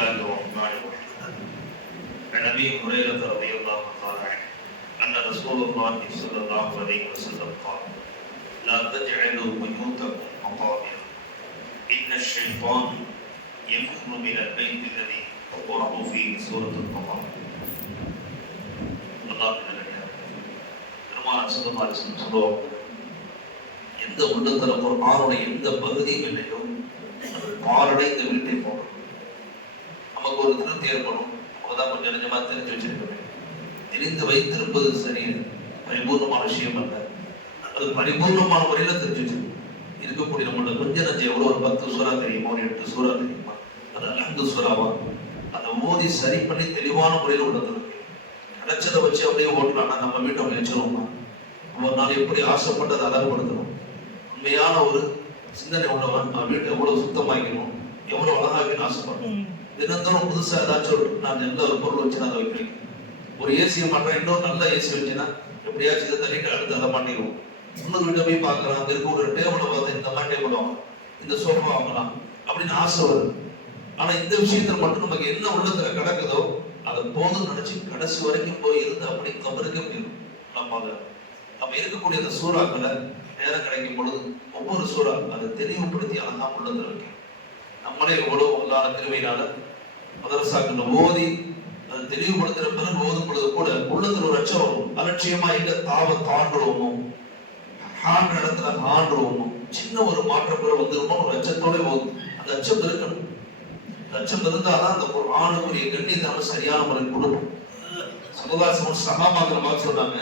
الله الرحمن الرحيم عن ابي هريره رضي الله تعالى عنه ان رسول الله صلى الله عليه وسلم قال لا تجعلوا بيوتكم مقابر ان الشيطان يدخل من البيت الذي تقرا فيه سوره القمر الله பெருமான சுதமாரி சொல்லுவோம் எந்த உள்ளத்துல குரானுடைய எந்த பகுதியும் இல்லையோ அது பாலடைந்த வீட்டை போகணும் நமக்கு ஏற்படும். அப்பதான் கொஞ்சம் நிஜமா தெரிஞ்சு வச்சிருக்கணும் தெரிந்து வைத்திருப்பது சரி பரிபூர்ணமான விஷயம் அல்ல. அது பரிபூர்ணமான முறையில தெரிஞ்சு வச்சிருக்கோம். இருக்கக்கூடிய நம்மளோட கொஞ்ச நஞ்சு எவ்வளவு ஒரு பத்து சூறா தெரியுமா? ஒரு எட்டு சூறா தெரியுமா? அது ரெண்டு சூறாவா? அதை ஓதி சரி பண்ணி தெளிவான முறையில் உள்ளது கிடைச்சதை வச்சு அப்படியே ஓட்டலாம்னா நம்ம வீட்டை அப்படி வச்சிருவோமா? ஒரு நாள் எப்படி ஆசைப்பட்டதை அழகுபடுத்தணும் உண்மையான ஒரு சிந்தனை உள்ளவன் நம்ம வீட்டை எவ்வளவு சுத்தமாக்கணும் எவ்வளவு அழகாக்கணும் ஆசைப்படணும் தினந்தோறும் புதுசா ஏதாச்சும் ஒரு நான் எந்த ஒரு பொருள் வச்சு அதை வைக்கிறேன். ஒரு ஏசியை மாட்டேன் இன்னொரு நல்ல ஏசி வச்சுன்னா எப்படியாச்சும் இதை தள்ளிட்டு அடுத்து அதை மாட்டிடுவோம் இன்னொரு வீட்டை போய் பார்க்கலாம். அங்க இருக்க ஒரு டேபிளை பார்த்து இந்த மாதிரி டேபிள் வாங்கலாம் இந்த சோஃபா வாங்கலாம். அப்படின்னு ஆசை வருது. ஆனா இந்த விஷயத்துல மட்டும் நமக்கு என்ன உள்ளத்துல கிடக்குதோ அதை போதும் நினைச்சு கடைசி வரைக்கும் போய் இருந்து அப்படி கபருக்க முடியும். நம்ம அதை அப்ப இருக்கக்கூடிய அந்த சூறாக்களை நேரம் கிடைக்கும் பொழுது ஒவ்வொரு சூறா அதை தெளிவுபடுத்தி அழகா உள்ளத்துல வைக்கணும். நம்மளே எவ்வளவு அல்லாத திருவையினால மதரசாக்கள் ஓதி அதை தெளிவுபடுத்துற பிறகு ஓதும் பொழுது கூட உள்ளத்துல ஒரு அச்சம் வரும். அலட்சியமா எங்க தாவ தாண்டுவோமோ? ஹான் இடத்துல ஆண்டுவோமோ? சின்ன ஒரு மாற்றம் பெற வந்துருமோ ஒரு அச்சத்தோட ஓதும். அந்த அச்சம் இருக்கணும். அச்சம் இருந்தாதான் அந்த ஒரு ஆணுக்குரிய கண்ணியத்தை நம்ம சரியான முறை கொடுக்கும் சமுதாயம் சகாபாக்கள் பார்த்து சொன்னாங்க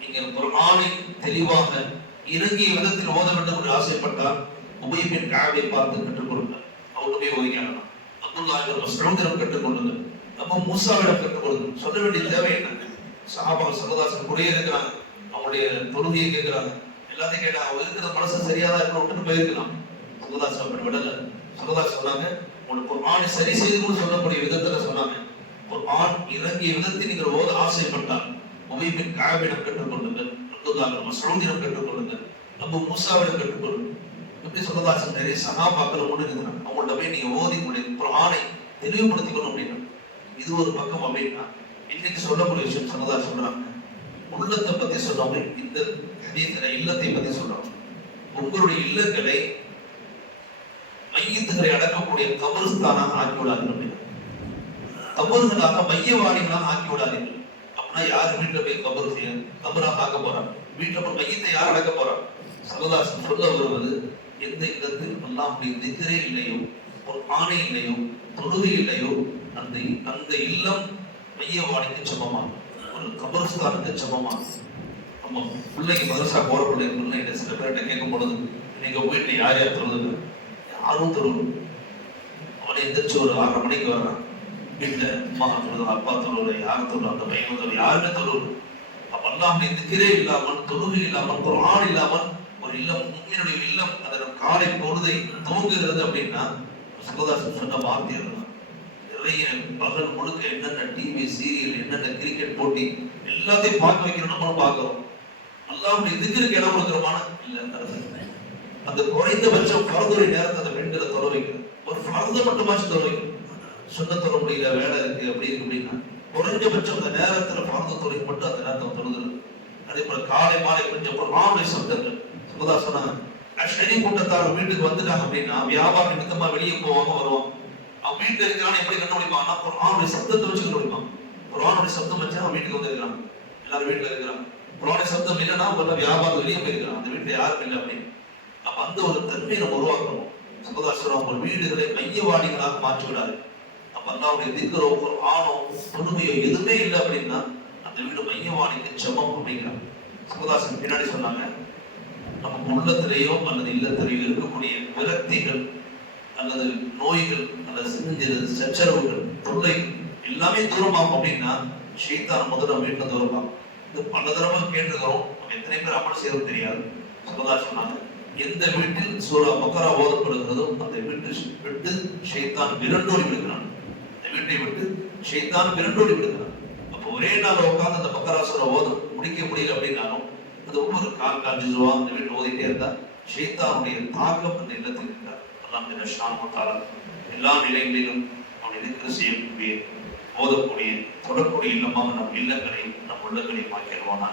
நீங்கள் ஒரு ஆணை தெளிவாக இறங்கிய விதத்தில் ஓத வேண்டும் என்று ஆசைப்பட்டால் உபயமின் காவை பார்த்து கற்றுக் கொடுங்கள். போய் ஓதிக்கலாம் அப்துல்லா மஸ்ரூந்திரம் கற்றுக்கொள்ளுங்கள் அப்போ மூசாவிடம் கற்றுக்கொள்ளுங்கள் சொல்ல வேண்டிய தேவை என்ன? சஹாபா சமுதாசன் கூடயே இருக்கிறாங்க. அவங்களுடைய தொழுகையை கேட்கிறாங்க. எல்லாத்தையும் கேட்டா அவங்க இருக்கிற மனசு சரியா தான் இருக்கணும் விட்டுட்டு போயிருக்கலாம். சமுதாசன் அப்படி விடல. சமுதாசன் சொன்னாங்க உங்களுக்கு ஒரு ஆணை சரி செய்து சொல்லக்கூடிய விதத்துல சொன்னாங்க. ஒரு ஆண் இறங்கிய விதத்தை நீங்கள் ஓத ஆசைப்பட்டால் உபயமின் காவிடம் கற்றுக்கொள்ளுங்கள். நம்ம மசூதிடம் கற்றுக்கொள்ளுங்கள். நம்ம மூசாவிடம் கற்றுக்கொள்ளுங்கள். எப்படி சொல்லதாசன் நிறைய சகாபாக்கள் ஒன்று இருக்கிறாங்க அவங்கள்ட்ட போய் நீங்க ஓதி உங்களுடைய குரானை தெளிவுபடுத்திக்கணும் அப்படின்னா. இது ஒரு பக்கம் அப்படின்னா இன்னைக்கு சொல்லக்கூடிய விஷயம் சொன்னதா சொல்றாங்க. உள்ளத்தை பத்தி சொல்லாம இந்த ஹதீஸ்ல இல்லத்தை பத்தி சொல்றாங்க உங்களுடைய இல்லங்களை மையத்துகளை அடக்கக்கூடிய கபருஸ்தானாக ஆக்கி விடாதீங்க அப்படின்னா. கபர்களாக மையவாடிகளாக ஆக்கி விடாதீங்க அப்படின்னா யார் வீட்டுல போய் கபர் செய்ய கபராக ஆக்க போறாங்க வீட்டுல போய் மையத்தை யார் அடக்க போறாங்க சரதாசன் சொல்ல வருவது எந்த இடத்தில் அல்லாஹுடைய திக்கரே இல்லையோ ஒரு ஆணை இல்லையோ தொழுகை இல்லையோ அந்த அந்த இல்லம் மையவாடிக்கு சமமாகும் ஒரு கபர்ஸ்தானுக்கு சமமாகும் நம்ம பிள்ளைக்கு மதரசா போற பிள்ளைங்க சில பேர்கிட்ட கேட்கும் பொழுது நீங்க வீட்டுல யார் யார் தொழுது? யாரும் தொழுவு அவனை எந்திரிச்சு ஒரு ஆறரை மணிக்கு வர்றான். வீட்டில் அம்மா தொழுது அப்பா தொழுவு யார் தொழுவு அந்த பையன் தொழுவு யாருமே தொழுவு அப்ப அல்லாஹுடைய திக்கரே இல்லாமல் தொழுகை இல்லாமல் ஒரு ஆண் இல்லாமல் ஒரு இல்லம் உண்மையுடைய இல்லம் அதன் காலை பொழுதை துவங்குகிறது அப்படின்னா சுகதாசன் சொன்ன வார்த்தை நிறைய பகல் முழுக்க என்னென்ன டிவி சீரியல் என்னென்ன கிரிக்கெட் போட்டி எல்லாத்தையும் பார்க்க வைக்கிறோம் நம்மளும் பார்க்கிறோம். அல்லாவுடைய இதுக்கு இடம் கொடுக்குறோமான இல்ல அந்த குறைந்தபட்சம் பரதுரை நேரத்தை அந்த பெண்களை தொலை வைக்கணும். ஒரு பரத மட்டுமாச்சும் தொலை வைக்கணும். சொன்ன தொட முடியல வேலை இருக்கு அப்படி இருக்கு அப்படின்னா குறைஞ்சபட்சம் அந்த நேரத்துல பரத தொழில் மட்டும் அந்த நேரத்தை தொழுது அதே போல காலை மாலை கொஞ்சம் ராமலை சப்தங்கள். சுகதா சொன்னாங்க சனி கூட்டத்தார் வீட்டுக்கு வந்துட்டாங்க அப்படின்னா வியாபார நிமித்தமா வெளியே போவாங்க வருவாங்க. அவன் வீட்டுல இருக்கிறான் எப்படி கண்டுபிடிப்பாங்கன்னா குரானுடைய சப்தத்தை வச்சு கண்டுபிடிப்பான் குரானுடைய சப்தம் வச்சு அவன் வீட்டுக்கு வந்திருக்கிறான் எல்லாரும் வீட்டுல இருக்கிறான் குரானுடைய சப்தம் இல்லைன்னா முதல்ல வியாபாரம் வெளியே போயிருக்கிறான் அந்த வீட்டுல யாரும் இல்லை அப்படின்னு. அப்ப அந்த ஒரு தன்மையை நம்ம உருவாக்கணும். சம்பதாசுரம் உங்கள் வீடுகளை மையவாடிகளாக மாற்றி விடாது அப்ப அல்லாவுடைய திக்கரோ ஆணோ பொறுமையோ எதுவுமே இல்லை அப்படின்னா அந்த வீடு மையவாடிக்கு சமம் அப்படிங்கிறாங்க. சமுதாசன் பின்னாடி சொன்னாங்க நமக்கு உள்ளத்திலேயோ அல்லது இல்லத்திலேயோ இருக்கக்கூடிய விரக்திகள் அல்லது நோய்கள் அல்லது சின்ன சச்சரவுகள் தொல்லைகள் எல்லாமே தூரமாகும் அப்படின்னா ஷெய்தான் முதல்ல வீட்டில் தூரமாகும் இது பல தடவை கேட்டுக்கிறோம் நம்ம எத்தனை பேர் அமல் செய்யறது தெரியாது. சொல்லதா சொன்னாங்க. எந்த வீட்டில் சூறா மக்கரா ஓதப்படுகிறதோ அந்த வீட்டு விட்டு ஷெய்தான் விரண்டோடி விடுகிறான் அந்த வீட்டை விட்டு ஷெய்தான் விரண்டோடி விடுகிறான் அப்போ ஒரே நாள் உட்கார்ந்து அந்த பக்கரா சூரா ஓதும் முடிக்க முடியல அப்படின்னாலும் அது ஒவ்வொரு கால் கால் ஜிசுவா அந்த வீட்டில் ஓதிட்டே இருந்தா ஷெய்தானுடைய தாக்கம் அந்த இல்லத்தில் இருந்தார் அல்லாம் ஷான் எல்லா நிலைகளிலும் அவன் இருக்கிற செய்யக்கூடிய போதக்கூடிய தொடக்கூடிய இல்லமாக நம் இல்லங்களை நம் உள்ளங்களை மாற்றிடுவானா